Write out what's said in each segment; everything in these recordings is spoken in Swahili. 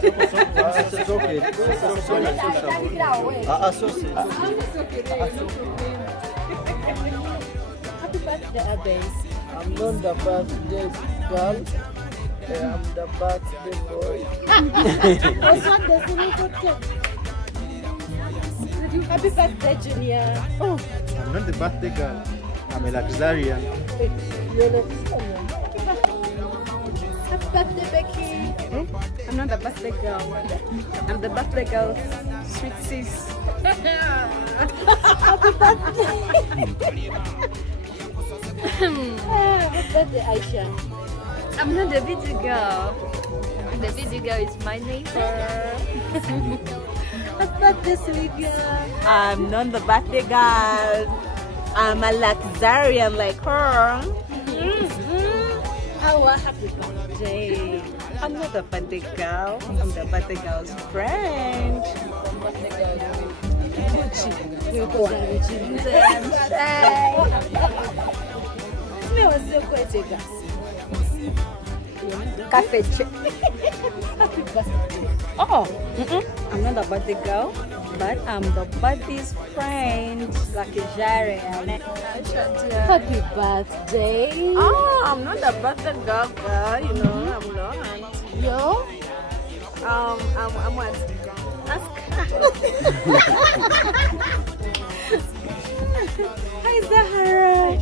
It's okay. Happy birthday, Abbas. I'm not the birthday girl. I'm the birthday boy. Happy birthday, Junior. Oh, I'm not the birthday girl. I'm a Luxarian. You're Luxarian. Happy birthday, Becky. I'm not the birthday girl. I'm the birthday girl, sweet sis. Happy birthday. Happy birthday, Aisha. I'm not the video girl. The video girl is my neighbor. Happy birthday, Sylvia. I'm not the birthday girl. I'm a Luxarian like her. Happy birthday. I'm not the birthday girl. I'm the birthday girl's friend. Cafe check. Happy birthday. Oh, I'm not the birthday girl, but I'm the birthday's friend, Lucky Jarian. Happy birthday. Oh, I'm not the birthday girl, you know, I'm not. Yo? I'm what? Hi, Zahara.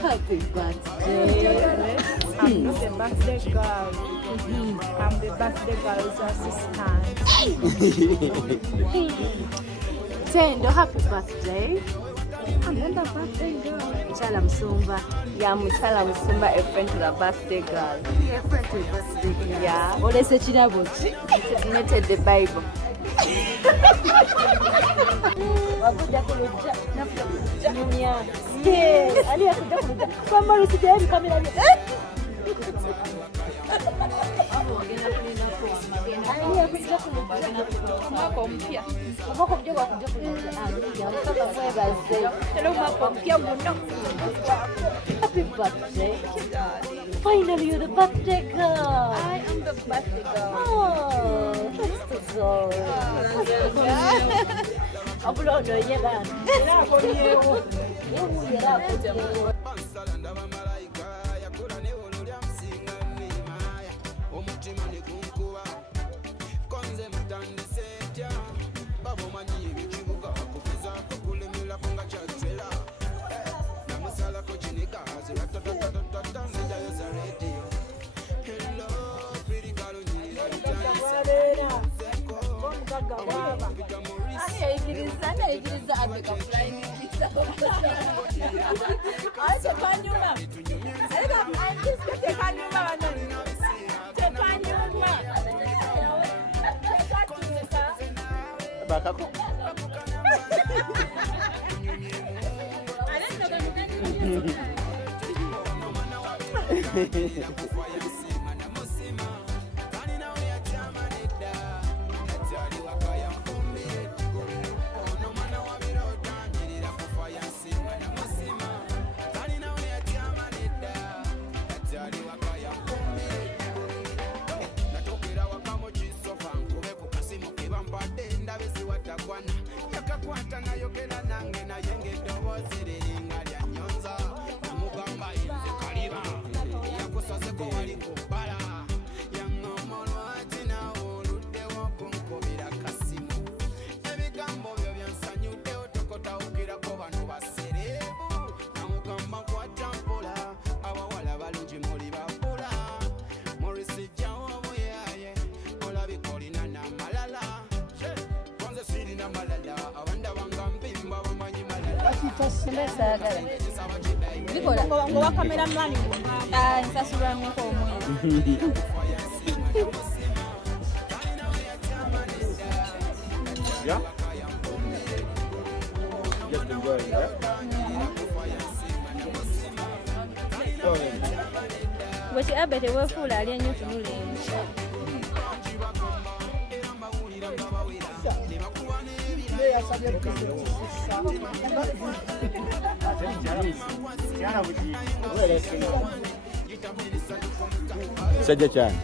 Happy birthday. I'm not the birthday girl. I'm the birthday girl's assistant. Tendo, happy birthday. I'm not the birthday girl. Chala Msumba. Yeah, Muchala Musumba, a friend to the birthday girl. A friend to the birthday girl. Yeah. What is it, Chinabuchi? Designated the Bible. Happy birthday. Finally, you're the birthday girl. I am the birthday girl. Oh, that's the soul. I'm not going to Yeah? Just enjoy it, yeah? But I bet they were full of new to do Sajja cyane.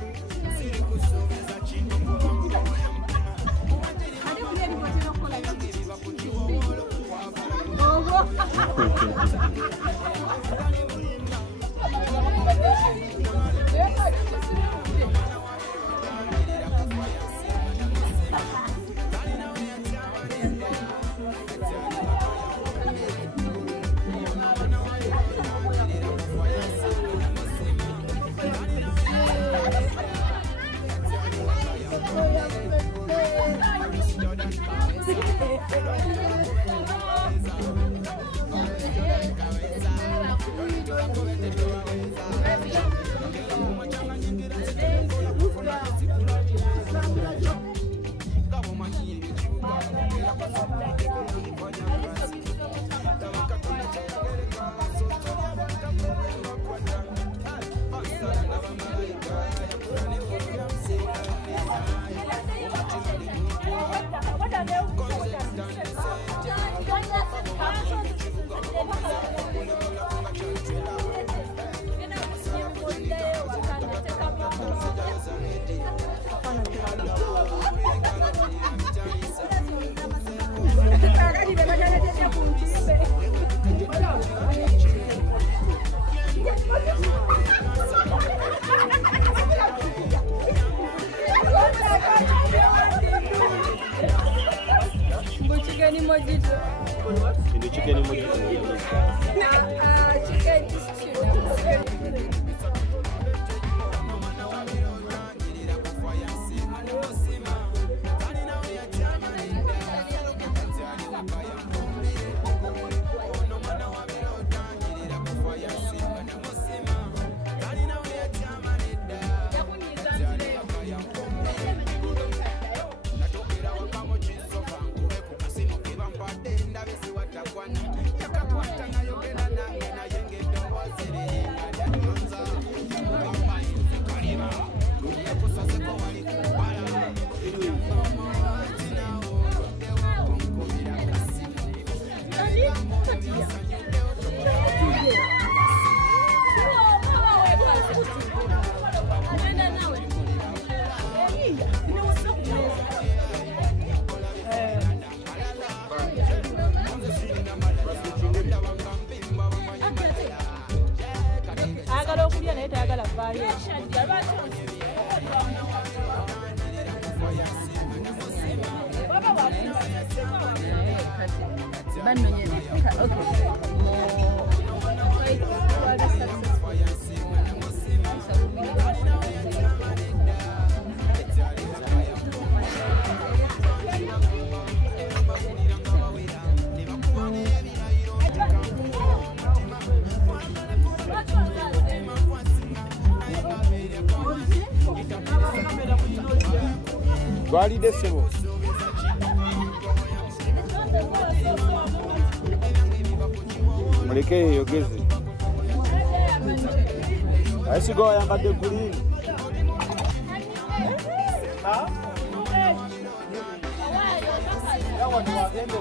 Gwali desebo. Muleke yogeze. Asigo yangadde kulini. Ha? Yawa twagende.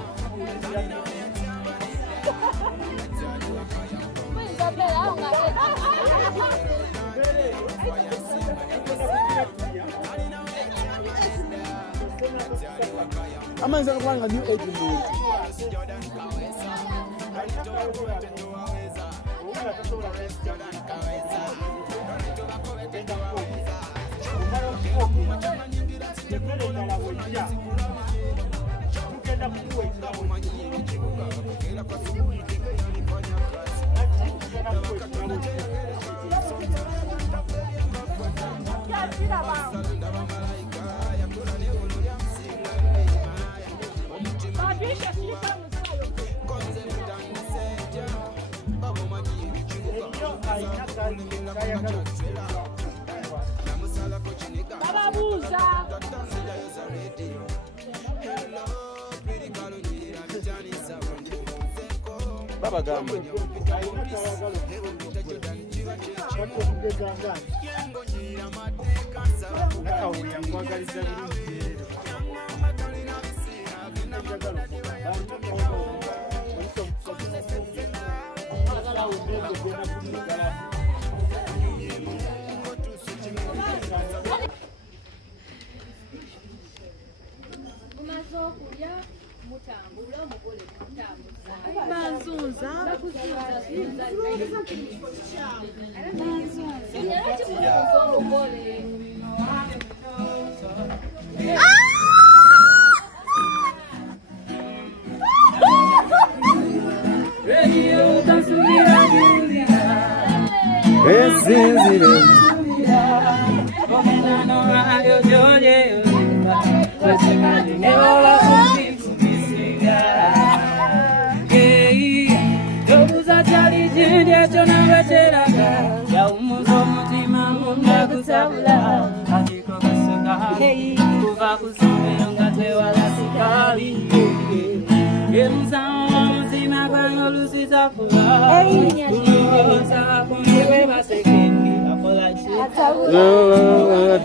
Amanza kwanga new age movement. Baba gamba. Manzunza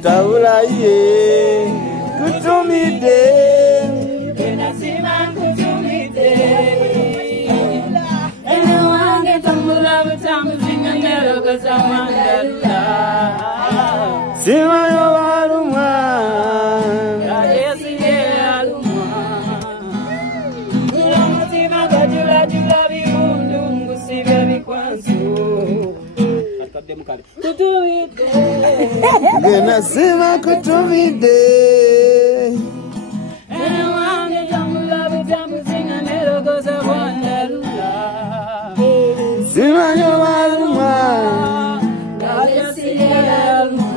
Taula ye kutumide benasima kutumide ene wange tambula butamu zinganelo kazamandala sima yo waluma yesi ye aluma mutima gajula jula biundu ngusibe bikwansu kutumide benasima kutumide ene wange tambula butamu zinganelo kazamandala sima yo waluma yesi ye aluma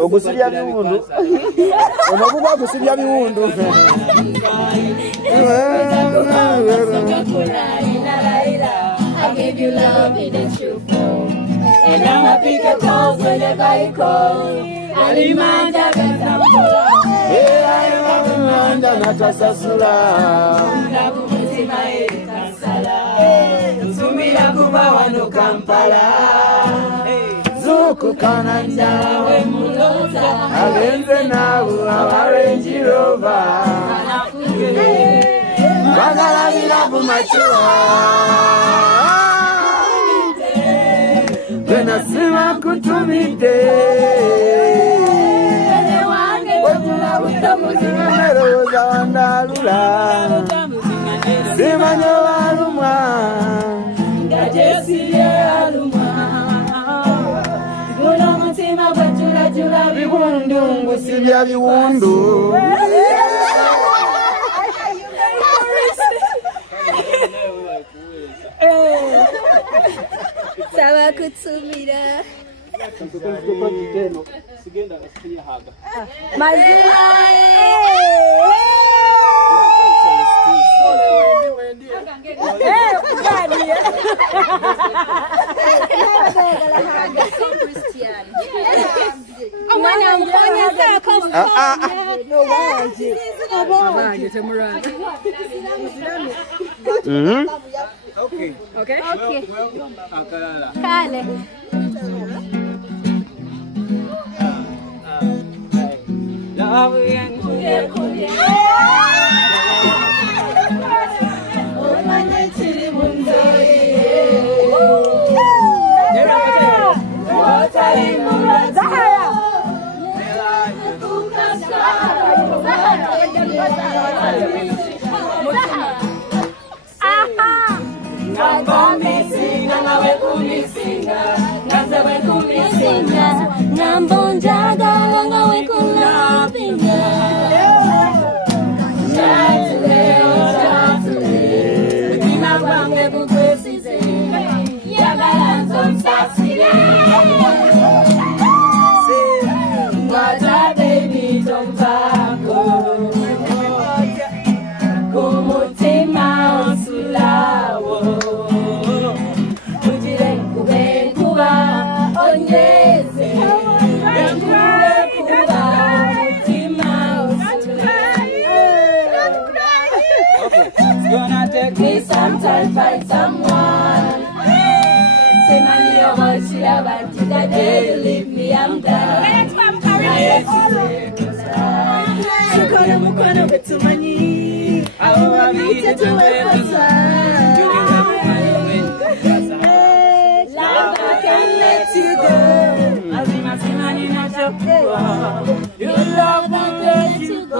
okusibya biwundu onokuba kusibya biwundu I give you love in a true form, and I'ma pick a calls whenever you call. Alimanda Gatambula, Alimanda Natasasula, Nakumuzima Kansala, Sumira Kubawa no Kampala, Zuku Kananja, Mulota, Alenze Nabu, Range Rover, Bagala Vilabu Machua. Benasima kutumide wajula utamu zinganero za wandalula sima nyo waluma ngajesi ye aluma gula mutima wajula jula biwundu ngusibya biwundu Sawa kutumira mazima Okay. Okay. Okay. Kale. Nambonjaga wanga wekulapinga Chatule Utima kwange kukwesize Yagalanzo msasile Wata baby tompako Kumutima osulawo Ujire kube kuba onyeze Gonna take me some time, find someone. Say my your voice, you have the day you leave me, I'm done. So call him, gonna be too many. I will meet you to love, I can't let you go. As in my sin, not your you love, I can't let you go.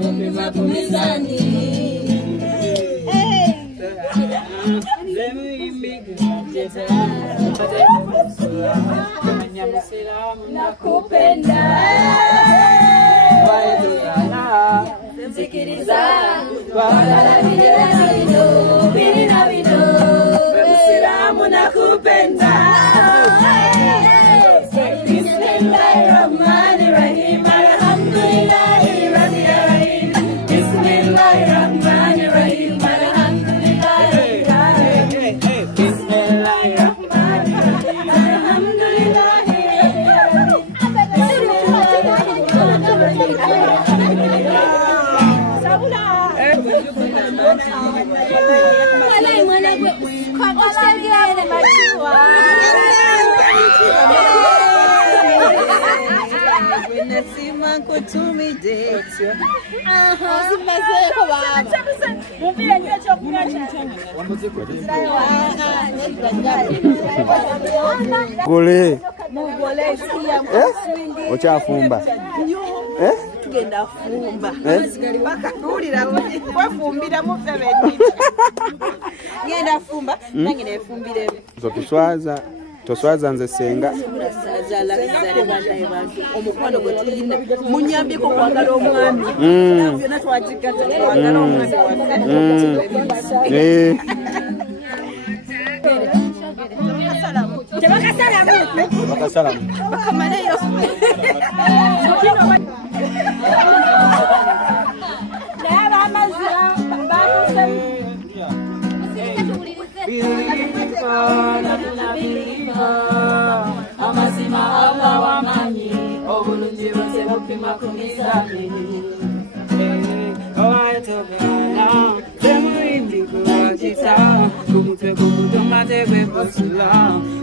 bupima kumizani. Nakupenda Sikiriza Wala bili na vino Musilamu nakupenda Bismillahirrahmanirrahim Alhamdulillahi Rabbil alamin Bismillahirrahmanirrahim Alhamdulillahi Rabbil alamin Bismillahirrahmanirrahim Alhamdulillahi Gole. Ochafumba. Tugenda fumba. Bakatulira wafumbira mu febenyi. Ngenda fumba nangine fumbire. Zotuswaza. Toswaza nze senga. Omukwano gwe tulina munyambiko kwagala omwami. Byonna twatikata kwagala omwami waffe. Bakasalamu. Bakamaleyo. Amazima Allah wamanyi obulungi bwose bupima ku mizani. Owayatogana temuyimbi kulagita kumutwe kumutuma tekwebusula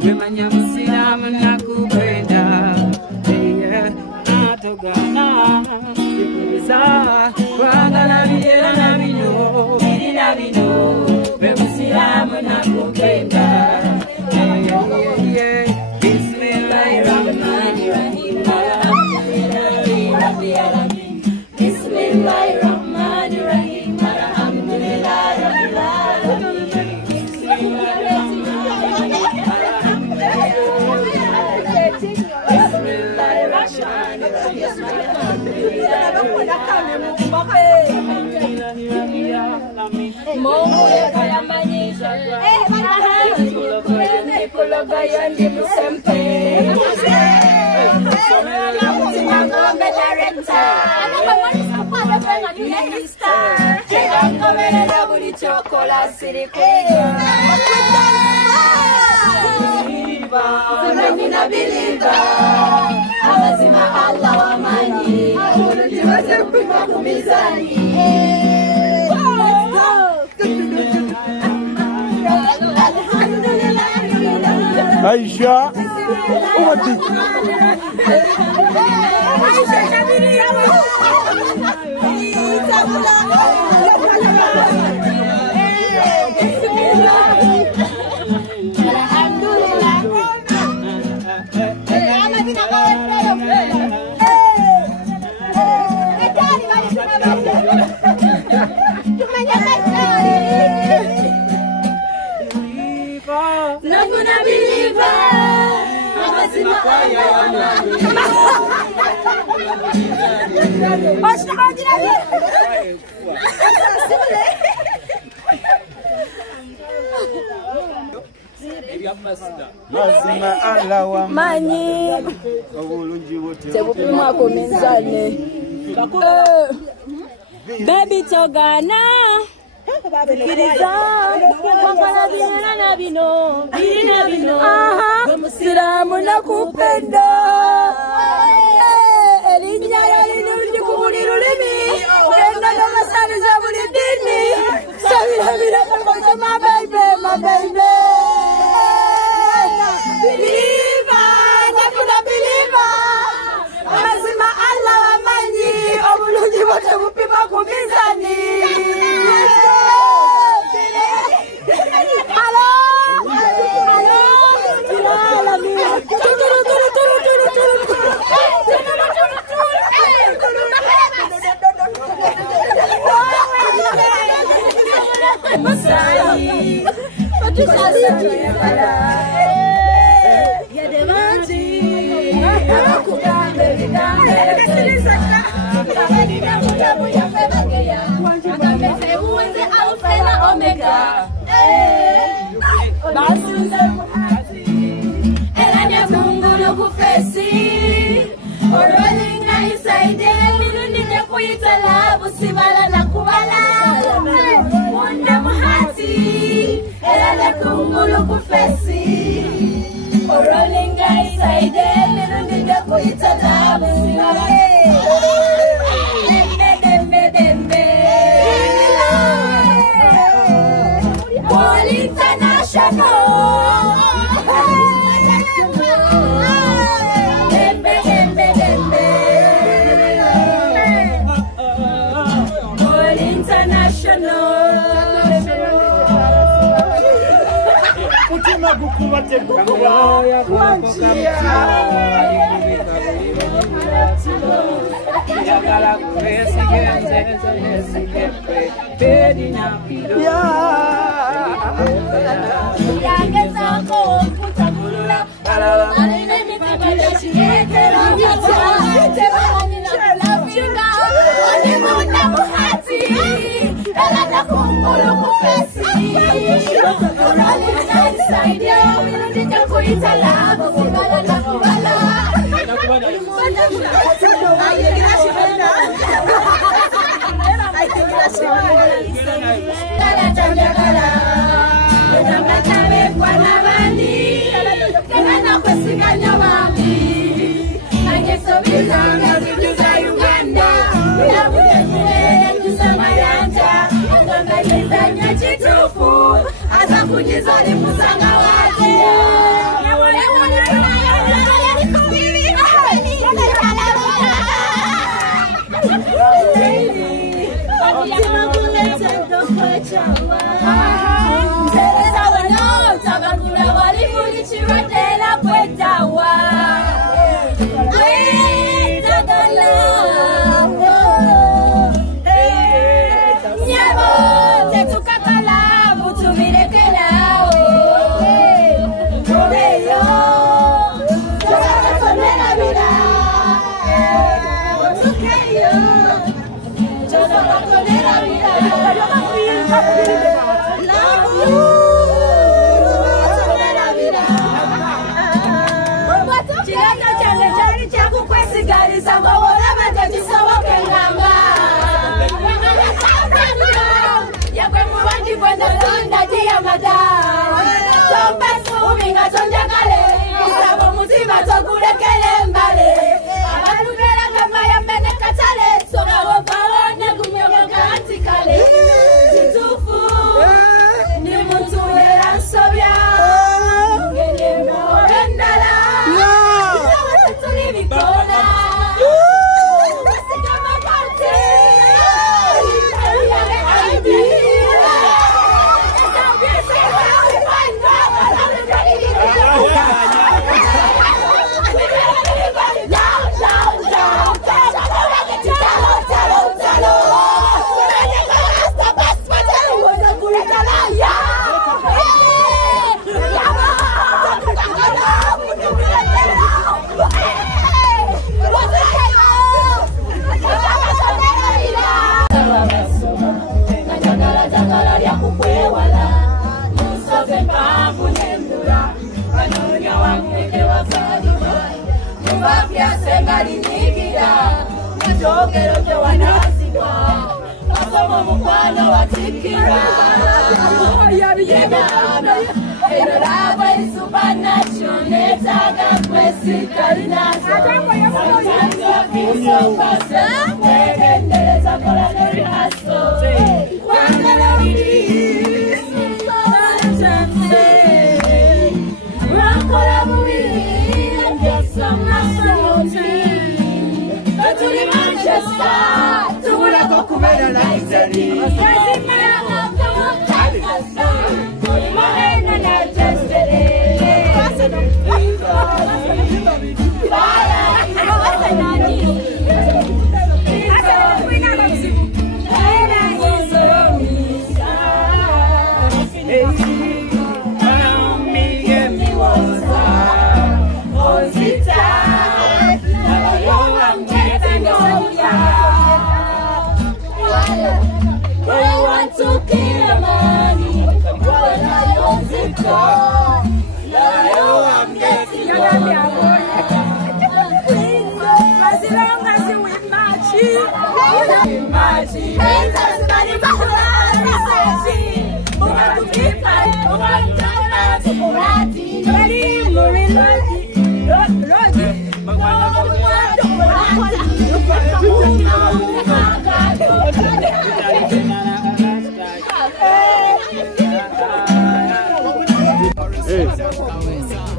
wemanya musiramu nakupenda natogana ikuriza kwagala bigera na bino biri na bino wemusiramu nakupenda. Bismillahirrahmanirrahim Alhamdulillahi Rabbil alamin Bismillahirrahmanirrahim Alhamdulillahi Rabbil alamin. Mungu yakayamanyisha Kologa yandi musempe Ngombe director Ngombe na buli chokola sirikuza Nina believer Amazima Allah wamanyi Obulungi bwose bupima ku mizani. Aisha, Umati. Mazima Allah wa manyi obulungi bote tebupimwa ku mizani. Baby togana Sikiriza Kwangala bina na bino Musiramu nakupenda Elinya yalinundi kubuli lulimi Kenda nomasaniza buli dini Sabira my baby Believer, nakuna believer Mazima Allah wamanyi obulungi bote bupima ku mizani.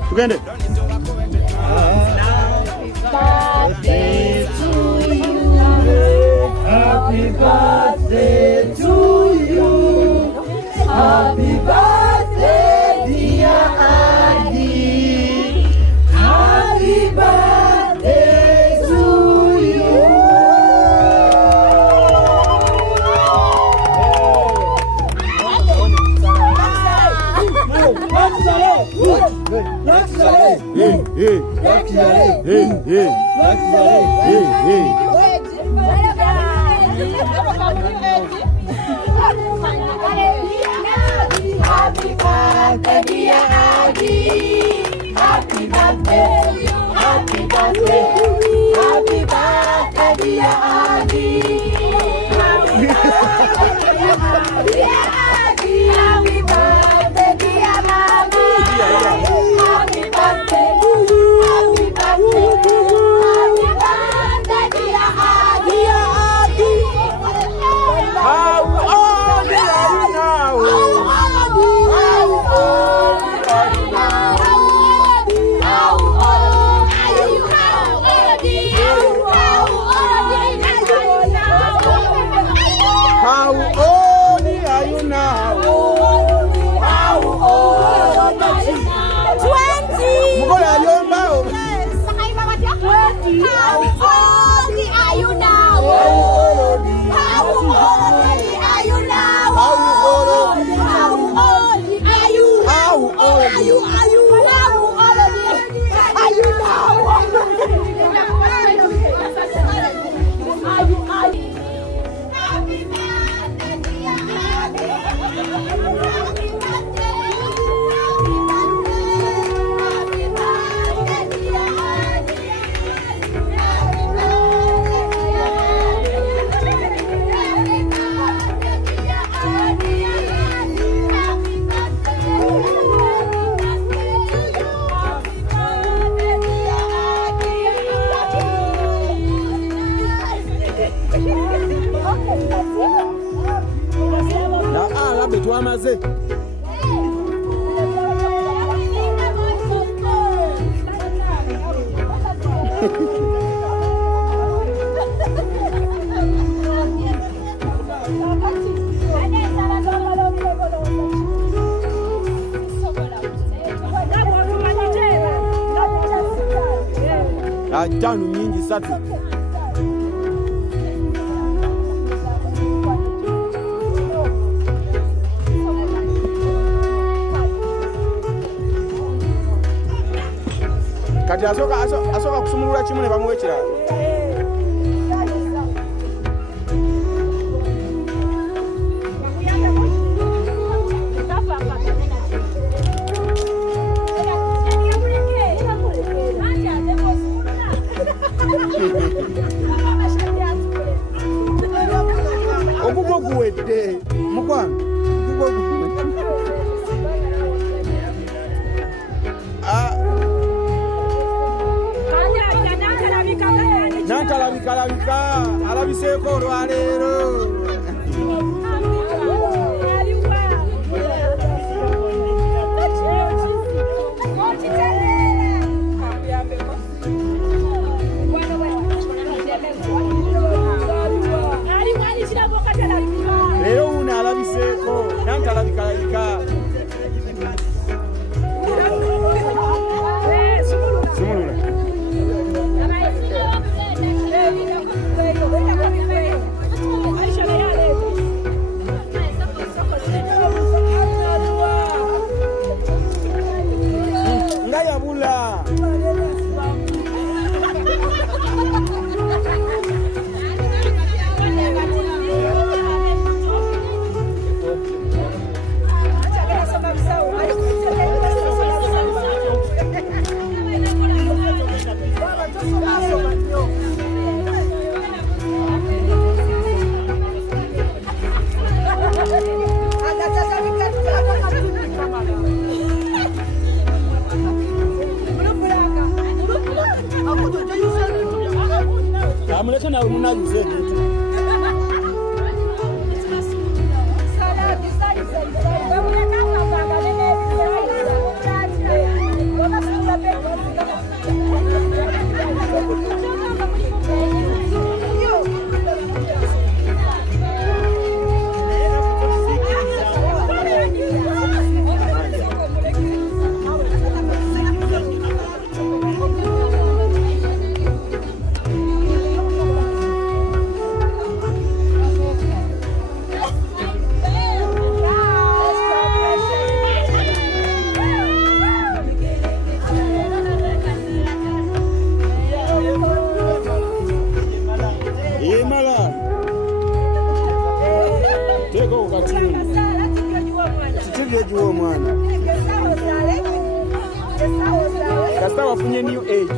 Tugende. Happy birthday to you. Happy birthday, dear Adi. Happy birthday to you. Happy birthday, dear Adi. Happy birthday, happy birthday, happy birthday, dear Adi. Happy birthday, dear Adi. Happy birthday, dear Mama. Happy birthday, happy birthday, happy birthday, dear Adi. How old are you now? How old are you now? How old are you now? 20. Mkola yomba. Yes. 20. How old are you now? How old are you now? How old are you? How old are you? How old are you? Are you? How old are you now? Happy birthday, dear Adi. Happy birthday. Happy birthday, dear Adi. Happy Na labe twamaze. Tano nyingi satu. Kati asoka kusumulula kimu ne bamuwa ekirala. Ogugo guwedde mukwano. Ogugo guwedde. Nankalabika alabiseeko olwaleero. Leero uno alabiseeko nankalabika. Sumulula. now you said it. Kasita wafunye new age.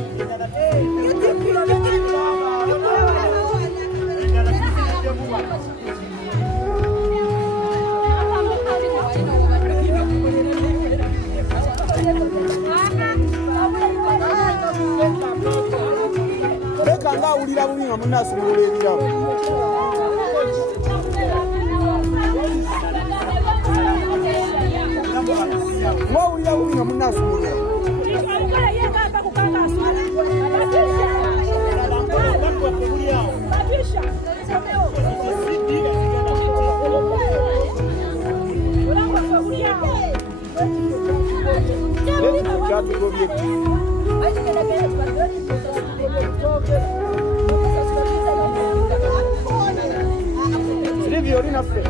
Leka nga ulira bubi nga munasumula ebirabo. Mwa ulira bubi nga munasumula. Silvio, orina fe.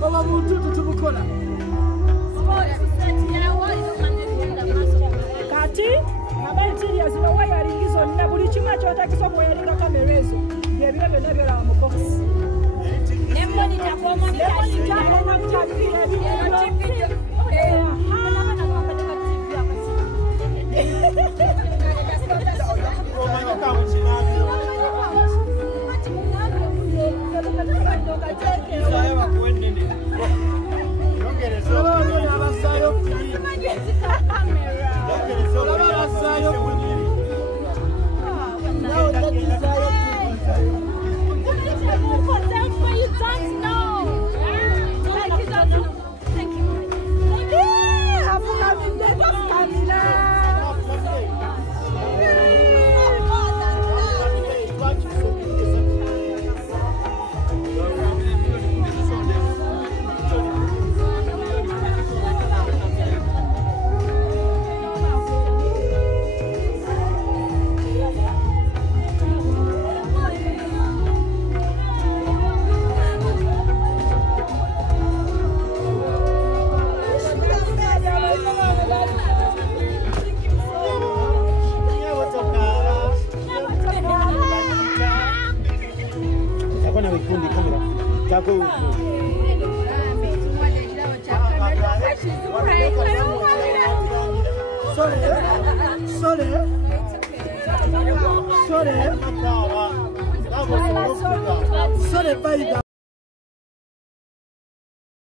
Baba mutu tubukola. Sorry,